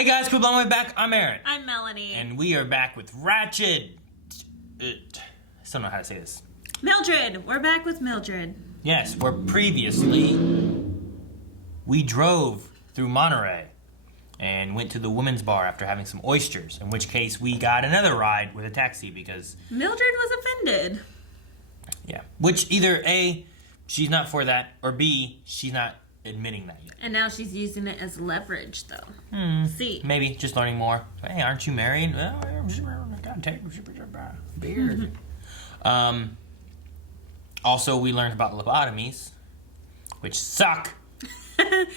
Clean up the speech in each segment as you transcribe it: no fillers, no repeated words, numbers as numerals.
Hey guys, cool blowing way back. I'm Aaron. I'm Melanie. And we are back with Ratched. I still don't know how to say this. Mildred. We're back with Mildred. Yes, where previously we drove through Monterey and went to the women's bar after having some oysters, in which case we got another ride with a taxi because... Mildred was offended. Yeah, which either A, she's not for that, or B, she's not admitting that yet. And now she's using it as leverage, though. See. Maybe, just learning more. Hey, aren't you married? Well, gotta take beer. Also, we learned about lobotomies, which suck.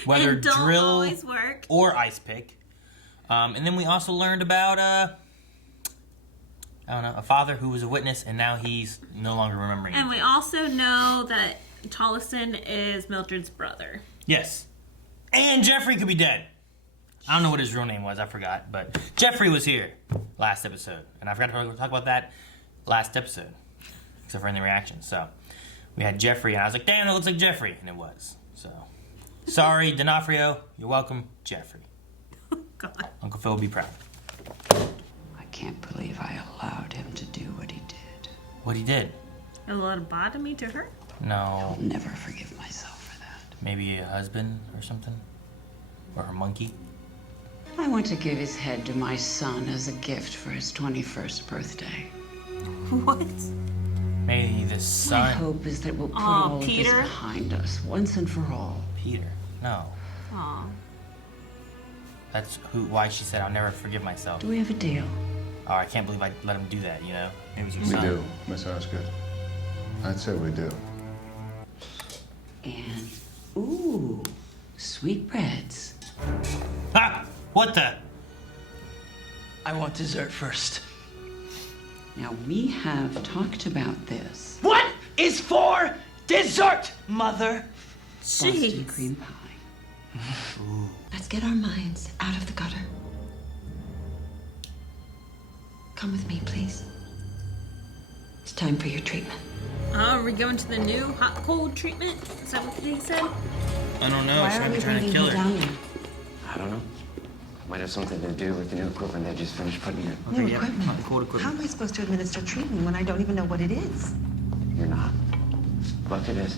Whether and don't drill always work. or ice pick. And then we also learned about, I don't know, a father who was a witness, and now he's no longer remembering. And we also know that Tollison is Mildred's brother. Yes. And Jeffrey could be dead. I don't know what his real name was. I forgot. But Jeffrey was here last episode. And I forgot to talk about that last episode. Except for in the reaction. So we had Jeffrey. And I was like, damn, it looks like Jeffrey. And it was. So sorry, D'Onofrio. You're welcome, Jeffrey. Oh, God. Uncle Phil will be proud. I can't believe I allowed him to do what he did. What he did? A lobotomy to her? No. I'll never forgive myself for that. Maybe a husband or something? Or a monkey? I want to give his head to my son as a gift for his 21st birthday. What? Maybe the My son. hope is that we'll put all Peter? of this behind us once and for all. Peter. No. Aw. That's why she said I'll never forgive myself. Do we have a deal? Oh, I can't believe I let him do that, you know? Maybe it's your We son. do, Miss Osgood. I'd say we do. And, ooh, sweetbreads. Ha! What the? I want dessert first. Now, we have talked about this. What is for dessert, Mother? Boston Jeez. cream pie. Let's get our minds out of the gutter. Come with me, please. It's time for your treatment. Are we going to the new hot-cold treatment? Is that what they said? I don't know. She might be trying to kill her. down there? I don't know. Might have something to do with the new equipment they just finished putting in. Okay, New yeah, equipment? hot and cold How equipment. am I supposed to administer treatment when I don't even know what it is? You're not. Look, it is.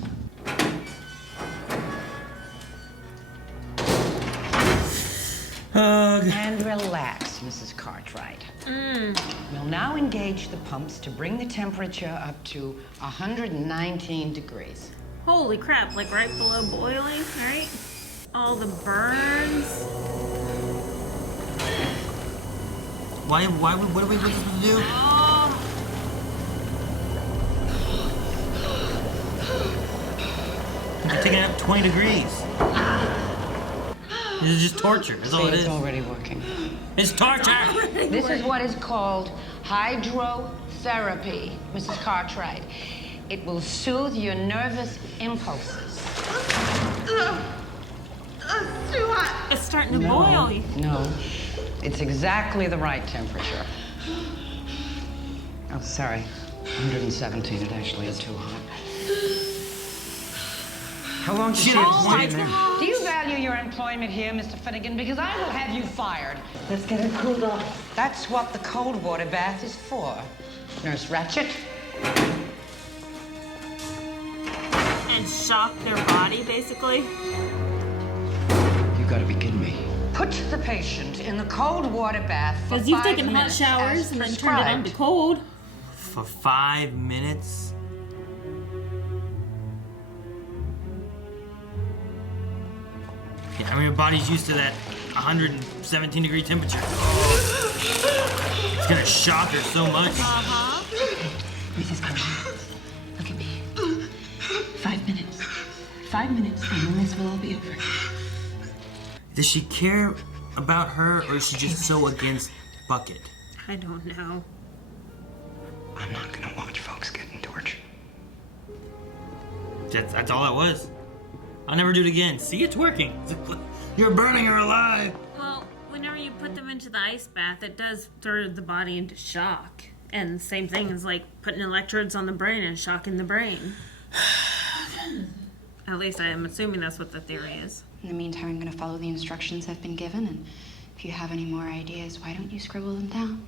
Hug. And relax, Mrs. Cartwright. We'll now engage the pumps to bring the temperature up to 119 degrees. Holy crap, like right below boiling, right? All the burns. What are we supposed to do? Oh, You're taking it up 20 degrees. This is just torture. That's all it It's is. already working. It's torture! This is what is called hydrotherapy, Mrs. Cartwright. It will soothe your nervous impulses. it's starting to boil. No, it's exactly the right temperature. Oh, sorry. 117. It actually is too hot. How long did Shit, you it's stay waiting. there? Do you value your employment here, Mr. Finnegan? Because I will have you fired. Let's get her cooled off. That's what the cold water bath is for. Nurse Ratched. And shock their body, basically. You gotta be kidding me. Put the patient in the cold water bath for Because you've 5 taken hot minutes showers as and then turned it on to prescribed. cold. For 5 minutes? Yeah, I mean, your body's used to that 117 degree temperature. It's gonna shock her so much. Uh-huh. Mrs. Carter, look at me. 5 minutes. 5 minutes, and then this will all be over. Does she care about her, or is she just so against Bucket? I don't know. I'm not gonna watch folks getting tortured. That's all that was. I'll never do it again. See, it's working. You're burning her alive. Well, whenever you put them into the ice bath, it does throw the body into shock. And same thing as like putting electrodes on the brain and shocking the brain. At least I am assuming that's what the theory is. In the meantime, I'm going to follow the instructions I've been given and If you have any more ideas, why don't you scribble them down?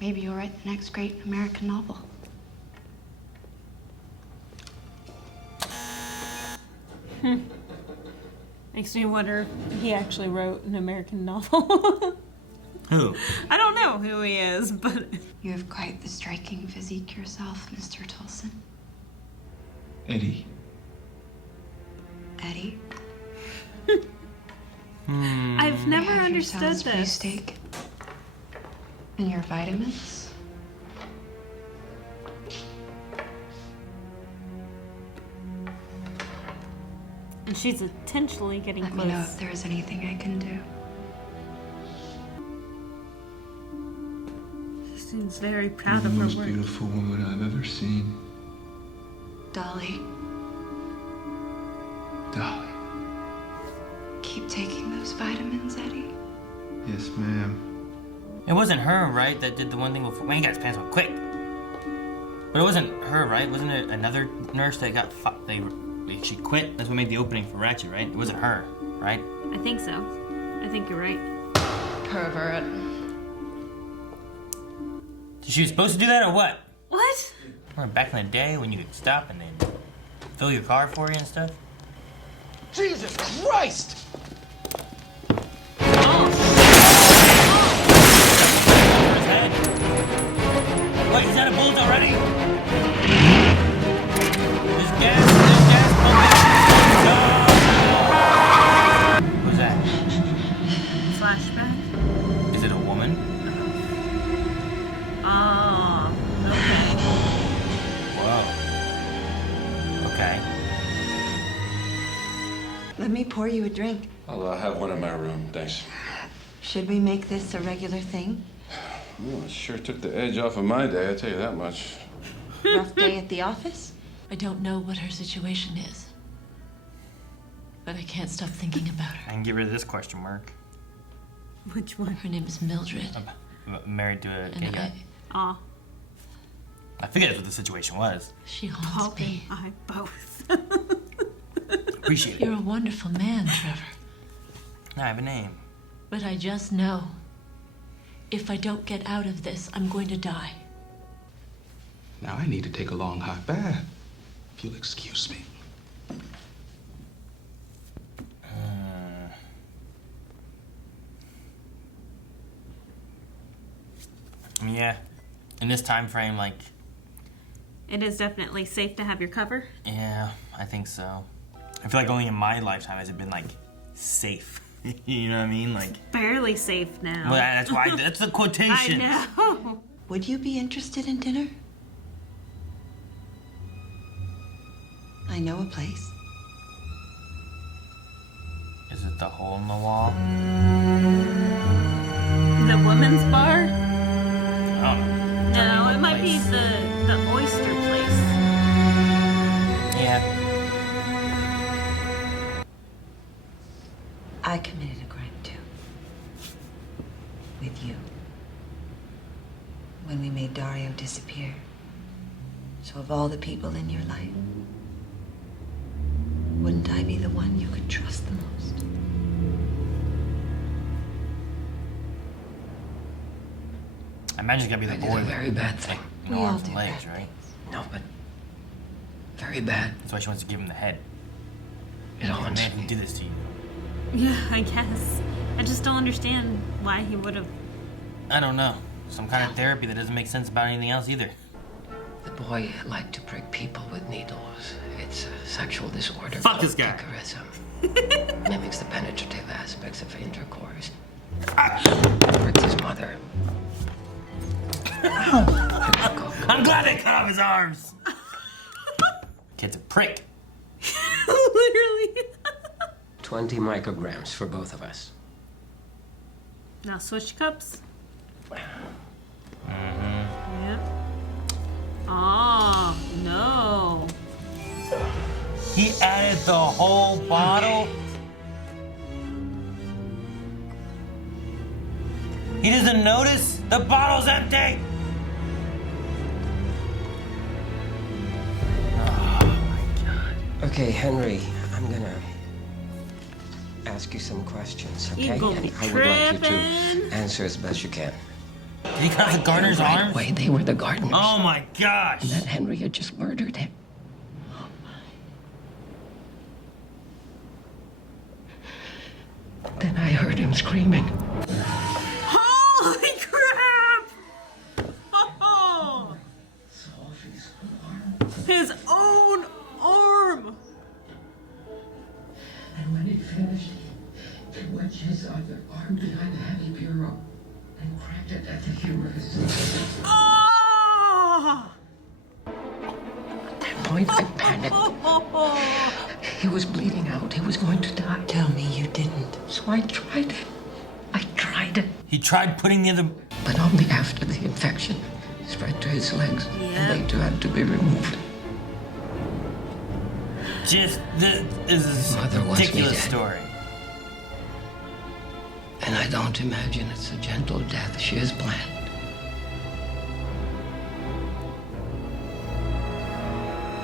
Maybe you'll write the next great American novel. Makes me wonder if he actually wrote an American novel. Who? I don't know who he is, but... You have quite the striking physique yourself, Mr. Tolson. Eddie. Eddie? I've never Have your understood Salisbury this. steak. And your vitamins. And she's intentionally getting Let close. me know if there is anything I can do. She seems very You're proud the of her most work. beautiful woman I've ever seen. Dolly, Dolly. keep taking those vitamins, Eddie. Yes, ma'am. It wasn't her, right, that did the one thing before. Man, he got his pants on quick. But it wasn't her, right? Wasn't it another nurse that got she quit? That's what made the opening for Ratched, right? It wasn't her, right? I think so. I think you're right. Pervert. She was supposed to do that or what? What? Remember back in the day when you could stop and then fill your car for you and stuff? Jesus Christ! His head. Wait, he's out of bullets already? There's gas pumping. No. Who's that? Flashback? Is it a woman? Oh, okay. Whoa. Okay. Let me pour you a drink. I'll have one in my room, thanks. Should we make this a regular thing? Well, it sure took the edge off of my day, I'll tell you that much. Rough day at the office? I don't know what her situation is, but I can't stop thinking about her. I can get rid of this question mark. Which one? Her name is Mildred. I'm married to a gay And guy. Aw. I figured that's what the situation was. She haunts me. I both. Appreciate it. You're a wonderful man, Trevor. I have a name. But I just know, if I don't get out of this, I'm going to die. Now I need to take a long hot bath. If you'll excuse me. I mean, yeah. In this time frame, like, It is definitely safe to have your cover. yeah, I think so. I feel like only in my lifetime has it been like safe. You know what I mean? Like, Barely safe now. well, that's why that's the quotation. I know. Would you be interested in dinner? I know a place. Is it the hole in the wall? The women's bar? Oh. No, it might be the oyster place. Yeah. I committed a crime too. With you. When we made Dario disappear. So of all the people in your life, wouldn't I be the one you could trust the most? I imagine it's gotta be the boy. A very bad thing. No We all arms do and legs, bad right? No, but very bad. That's why she wants to give him the head. It haunts Man, who me. did this to you? Yeah, I guess. I just don't understand why he would have. I don't know. Some kind of therapy that doesn't make sense about anything else either. The boy liked to prick people with needles. It's a sexual disorder. Fuck this guy. Picarism. Mimics the penetrative aspects of intercourse. Hurts his mother. I'm glad they cut off his arms. Kid's a prick. Literally. 20 micrograms for both of us. Now switch cups. Mm-hmm. Yep. Oh, no. He added the whole bottle. He doesn't notice the bottle's empty. Oh my god. Okay, Henry, I'm gonna ask you some questions, You okay? go And I would like you tripping. to answer as best you can. Did he cut off the gardener's Right arm? away, they were the gardeners. Oh my gosh! And that Henry had just murdered him. Then I heard him screaming. Holy crap! Oh, his own arm. And when he finished, he wedged his other arm behind the heavy bureau and cracked it at the humerus. Oh! At that point, I panicked. He was bleeding out. He was going to die. Tell me you didn't. So I tried it. I tried it. He tried putting the other. But only after the infection spread to his legs. And they too had to be removed. Just this is Mother a wants me ridiculous dead. story. And I don't imagine it's a gentle death she has planned.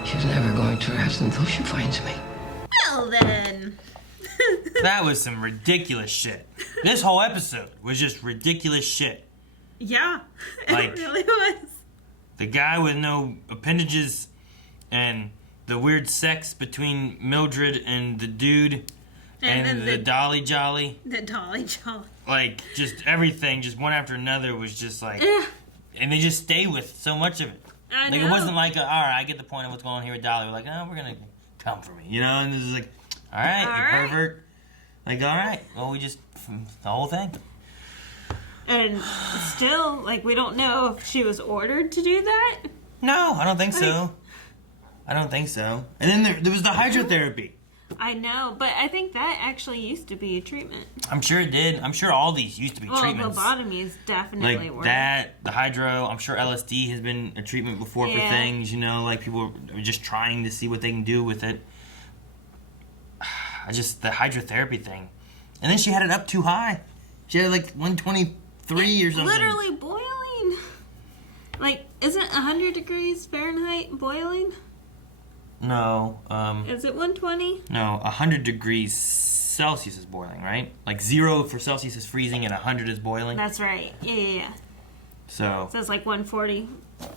She's never going to rest until she finds me. Well then. That was some ridiculous shit. This whole episode was just ridiculous shit. Yeah, Like- it really was. The guy with no appendages and the weird sex between Mildred and the dude and then the Dolly Jolly. The Dolly Jolly. Like, just everything, just one after another was just like... And they just stay with so much of it. I Like, know. it wasn't like, alright, I get the point of what's going on here with Dolly. We're like, oh, we're gonna come for me, you know? And this is like, alright, you Alright. pervert. Like, alright, well, we just... The whole thing. And still, like, we don't know if she was ordered to do that. No, I don't think so. I don't think so. And then there was the hydrotherapy. I know, but I think that actually used to be a treatment. I'm sure it did. I'm sure all these used to be Well, treatments. lobotomies definitely Like were. that, the hydro, I'm sure LSD has been a treatment before for Yeah. things, you know, like people are just trying to see what they can do with it. The hydrotherapy thing. And then she had it up too high. She had like 123 or something. Literally boiling. Like, isn't 100 degrees Fahrenheit boiling? No, Is it 120? no, 100 degrees Celsius is boiling, right? Like 0 for Celsius is freezing and 100 is boiling. That's right. Yeah. So, So it's like 140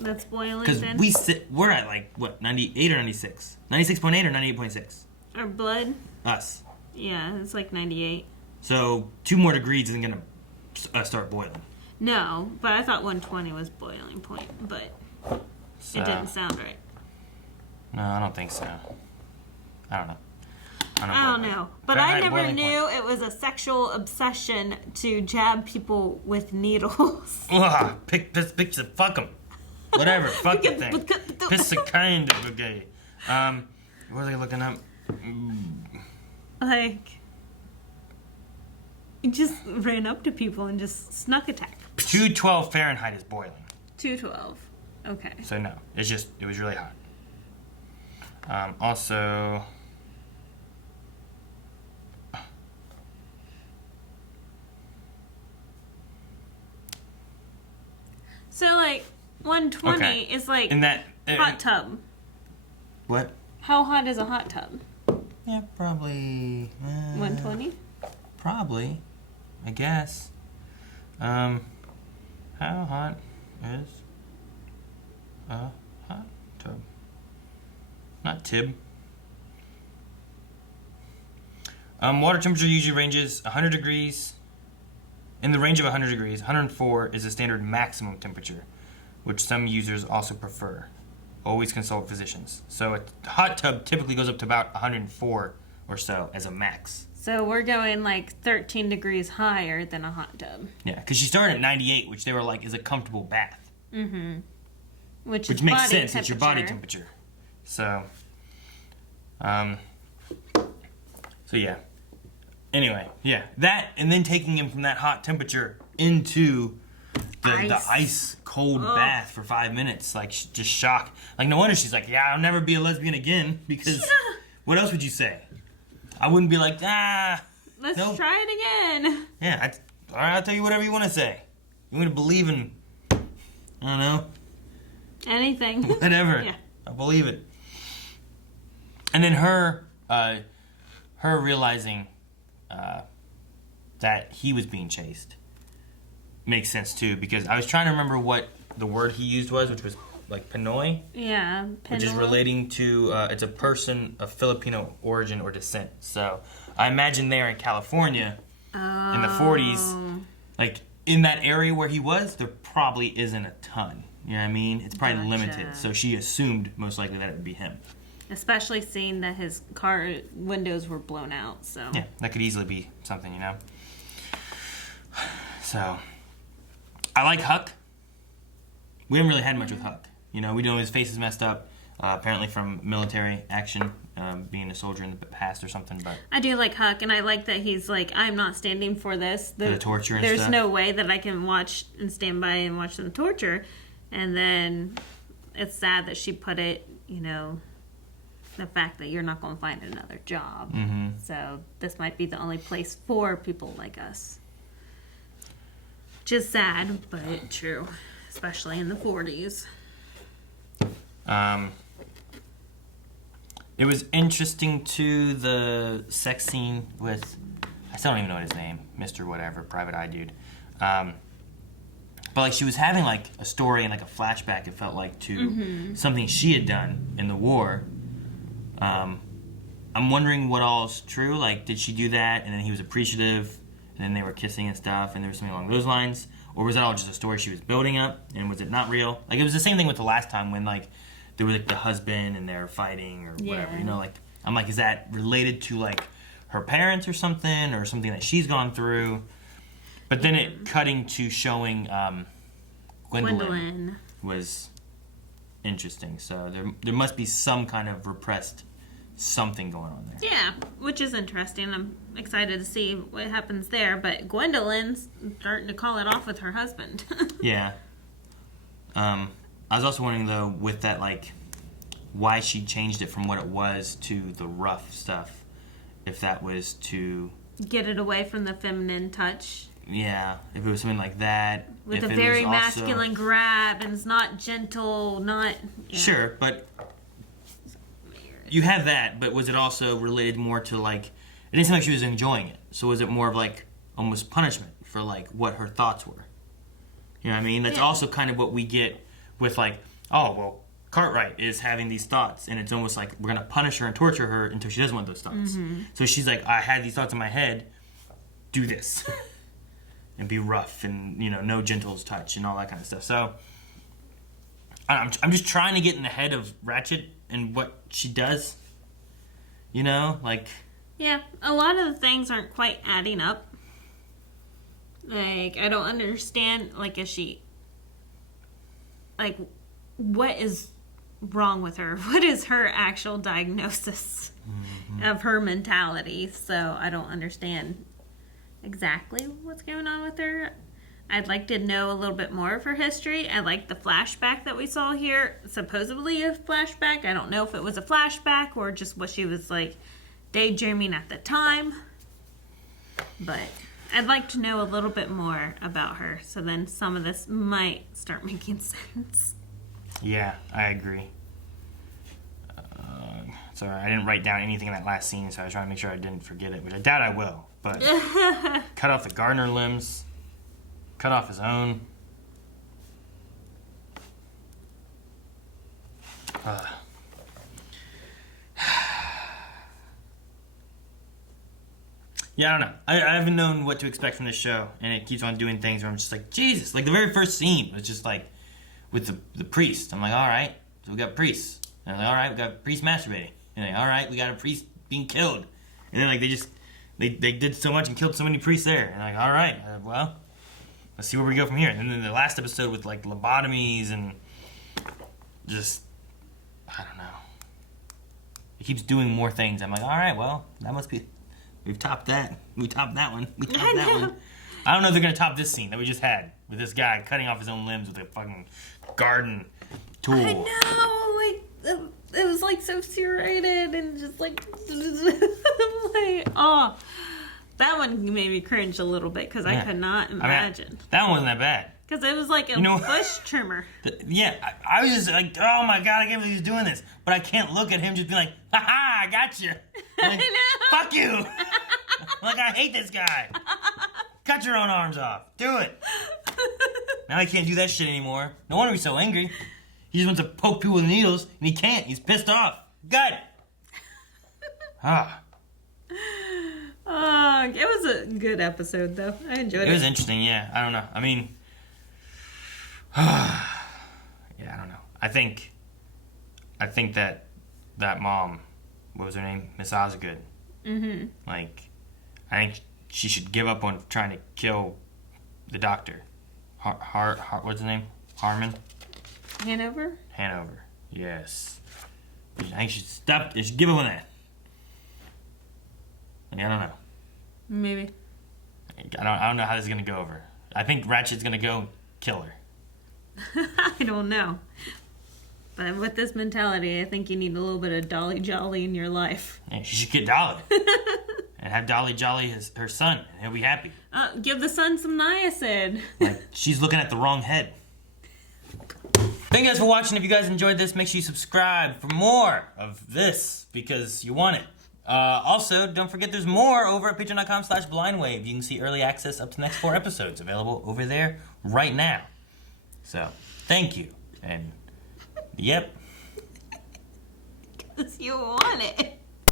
that's boiling because then. we're at like, what, 98 or 96? 96.8 or 98.6? Our blood? Us. Yeah, it's like 98. So 2 more degrees isn't gonna start boiling. No, but I thought 120 was boiling point, but So, it didn't sound right. No, I don't think so. I don't know. I don't know. But I Fahrenheit never boiling knew it was a sexual obsession to jab people with needles. Ugh, fuck them. Whatever, fuck the thing. Piss a kind of a gay. What was I looking up? Like, it just ran up to people and just snuck attack. 212 Fahrenheit is boiling. 212. Okay. So no, it was really hot. Also, So, like, 120 Okay. is like in that hot tub. what? How hot is a hot tub? Yeah, probably 120? Probably, I guess. How hot is a hot tub? Not tib. Water temperature usually ranges 100 degrees. In the range of 100 degrees, 104 is the standard maximum temperature, which some users also prefer. Always consult physicians. So a hot tub typically goes up to about 104 or so as a max. So we're going like 13 degrees higher than a hot tub. Yeah, because she started at 98, which they were like is a comfortable bath. Mm-hmm. Which is makes body sense. It's your body temperature. So, so yeah. Anyway, yeah, that and then taking him from that hot temperature into the ice cold bath for 5 minutes, like just shock. Like no wonder she's like, yeah, I'll never be a lesbian again because what else would you say? I wouldn't be like, Let's nope. try it again. Yeah, all right, I'll tell you whatever you want to say. You want to believe in, I don't know. Anything. Whatever. Yeah. I believe it. And then her realizing that he was being chased. Makes sense too, because I was trying to remember what the word he used was, which was like Pinoy. Yeah, which is relating to it's a person of Filipino origin or descent. So I imagine there in California in the 40s, like in that area where he was, there probably isn't a ton. You know what I mean? It's probably limited. So she assumed most likely that it would be him. Especially seeing that his car windows were blown out. So yeah, that could easily be something, you know. So I like Huck. We haven't really had much with Huck. You know, we know his face is messed up, apparently from military action, being a soldier in the past or something. But I do like Huck, and I like that he's like, I'm not standing for this. The torture and There's stuff. no way that I can watch and stand by and watch them torture. And then it's sad that she put it, you know, the fact that you're not going to find another job. Mm-hmm. So this might be the only place for people like us. Which is sad, but true. Especially in the 40s. It was interesting too, the sex scene with, I still don't even know his name, Mr. Whatever, Private Eye dude. But like she was having like a story and like a flashback, it felt like, to something she had done in the war. I'm wondering what all's true. Like, did she do that and then he was appreciative and then they were kissing and stuff and there was something along those lines? Or was that all just a story she was building up and was it not real? Like, it was the same thing with the last time when like there was like the husband and they're fighting or whatever, you know, like, I'm like, is that related to like her parents or something that she's gone through? But then it cutting to showing Gwendolyn was interesting. So there must be some kind of repressed something going on there. Yeah, which is interesting. I'm excited to see what happens there. But Gwendolyn's starting to call it off with her husband. Yeah. I was also wondering, though, with that, like, why she changed it from what it was to the rough stuff. If that was to get it away from the feminine touch. Yeah, if it was something like that. With if a it very was masculine grab, and it's not gentle, not... Yeah. Sure, but you have that, but was it also related more to, like, it didn't seem like she was enjoying it. So was it more of, like, almost punishment for, like, what her thoughts were? You know what I mean? That's also kind of what we get with, like, oh, well, Cartwright is having these thoughts, and it's almost like we're going to punish her and torture her until she doesn't want those thoughts. So she's like, I had these thoughts in my head, do this. And be rough and, you know, no gentles touch and all that kind of stuff. So I'm just trying to get in the head of Ratched and what she does. You know, like... Yeah, a lot of the things aren't quite adding up. Like, I don't understand, like, is she... Like, what is wrong with her? What is her actual diagnosis of her mentality? So I don't understand exactly what's going on with her. I'd like to know a little bit more of her history. I like the flashback that we saw here. Supposedly a flashback. I don't know if it was a flashback or just what she was like daydreaming at the time. But I'd like to know a little bit more about her. So then some of this might start making sense. Yeah, I agree. Sorry, I didn't write down anything in that last scene, so I was trying to make sure I didn't forget it, which I doubt I will. But cut off the gardener limbs, cut off his own. Yeah, I don't know. I haven't known what to expect from this show, and it keeps on doing things where I'm just like, Jesus. Like, the very first scene was just like, with the priest. I'm like, all right, so we got priests. And I'm like, all right, we got a priest masturbating. And like, all right, we got a priest being killed. And then, like, they did so much and killed so many priests there. And like, all right, well, let's see where we go from here. And then the last episode with, like, lobotomies and just, I don't know. It keeps doing more things. I'm like, all right, well, that must be, we've topped that. We topped that one. We topped that one. I don't know if they're going to top this scene that we just had with this guy cutting off his own limbs with a fucking garden tool. I know, like, it was like so serrated and just like, oh, that one made me cringe a little bit because I could not imagine. I mean, that one wasn't that bad. Because it was like a bush trimmer. I was just like, oh my God, I can't believe he's doing this. But I can't look at him just being like, ha ha, I got you. Like, I know. Fuck you. Like, I hate this guy. Cut your own arms off. Do it. Now I can't do that shit anymore. No wonder he's so angry. He just wants to poke people with needles, and he can't. He's pissed off. Good. Ah. It was a good episode, though. I enjoyed it. It was interesting, yeah. I don't know. I mean, yeah, I don't know. I think that mom, what was her name? Miss Osgood. Mm-hmm. Like, I think she should give up on trying to kill the doctor. What's his name? Harmon? Hanover? Hanover. Yes. I think she should stop. She should give up on that. Like, I don't know. Maybe. I don't know how this is gonna go over. I think Ratched's gonna go kill her. I don't know. But with this mentality, I think you need a little bit of Dolly Jolly in your life. Yeah, she should get Dolly. And have Dolly Jolly her son, and he'll be happy. Give the son some niacin. Like, she's looking at the wrong head. Thank you guys for watching. If you guys enjoyed this, make sure you subscribe for more of this, because you want it. Also, don't forget there's more over at patreon.com/blindwave. You can see early access up to the next 4 episodes available over there right now. So, thank you. And, yep. Because you want it.